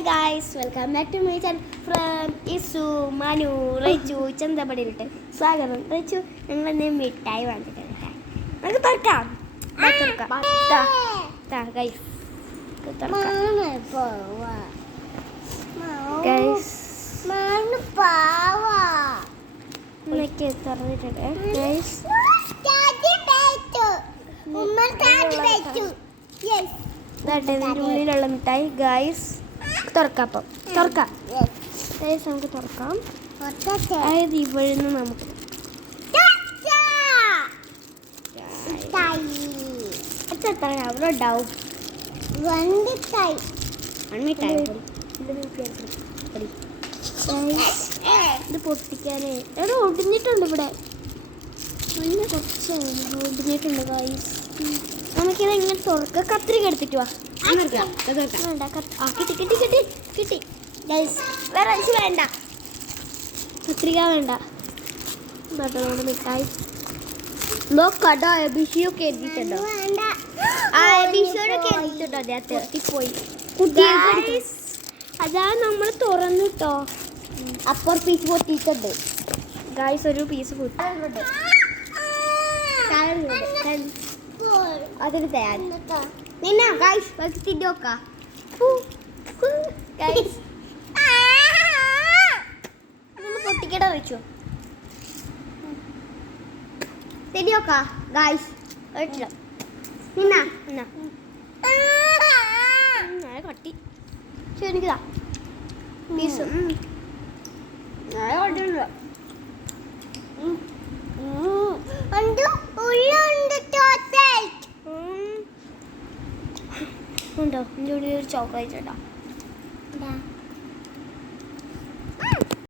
Hi guys, welcome back to my channel from Isu Manu Rachu ചന്തപടിയിലിട്ട് സ്വാഗതം. റച്ചു ഞങ്ങൾ മിഠായി വാങ്ങിച്ചിട്ടുണ്ട്. നമുക്ക് തുറക്കാം. ഉള്ളിലുള്ള മിഠായി ഗൈസ് തുറക്കാം. ഗൈസ് നമുക്ക് തുറക്കാം. അതായത് ഇവിടെ നിന്ന് നമുക്ക് അവിടെ ഉണ്ടാവും ഇത് പൊട്ടിക്കാനേ ഇവിടെ ഒടിഞ്ഞിട്ടുണ്ട്. ഇവിടെ കുറച്ച് ഒടിഞ്ഞിട്ടുണ്ട് ഗൈസ്. നമുക്കിത് ഇങ്ങനെ തുറക്കാം. കത്രിക എടുത്തിട്ട് വാ. വേണ്ട, കിട്ടി ഗൈസ്. വേറെ വേണ്ട, കത്രിക വേണ്ട. നട്ടോണ്ട് മിഠായി നോക്കട്ടോ. എബിഷിയൊക്കെ എഴുതിയിട്ടുണ്ടോ? എബിഷിയോടൊക്കെ എഴുതിയിട്ടുണ്ടോ? അതിനകത്ത് എത്തിപ്പോയി. അതാ നമ്മൾ തുറന്നിട്ടോ. അപ്പർ പീസ് പൊട്ടിയിട്ടുണ്ട് ഗൈസ്. ഒരു പീസ് പൊട്ടി അതൊരു തയ്യാറ് നിന്ന ഗൈസ്. തിരി നോക്കാം. പൊട്ടിക്കട വെച്ചോ. തിരി നോക്കാം ഗൈസ്. നിന്ന കട്ടി എനിക്കതാ പീസ്. ഉണ്ടോ? എൻ്റെ ഉള്ളിൽ ഒരു ചോക്ലേറ്റ് ഉണ്ടോ?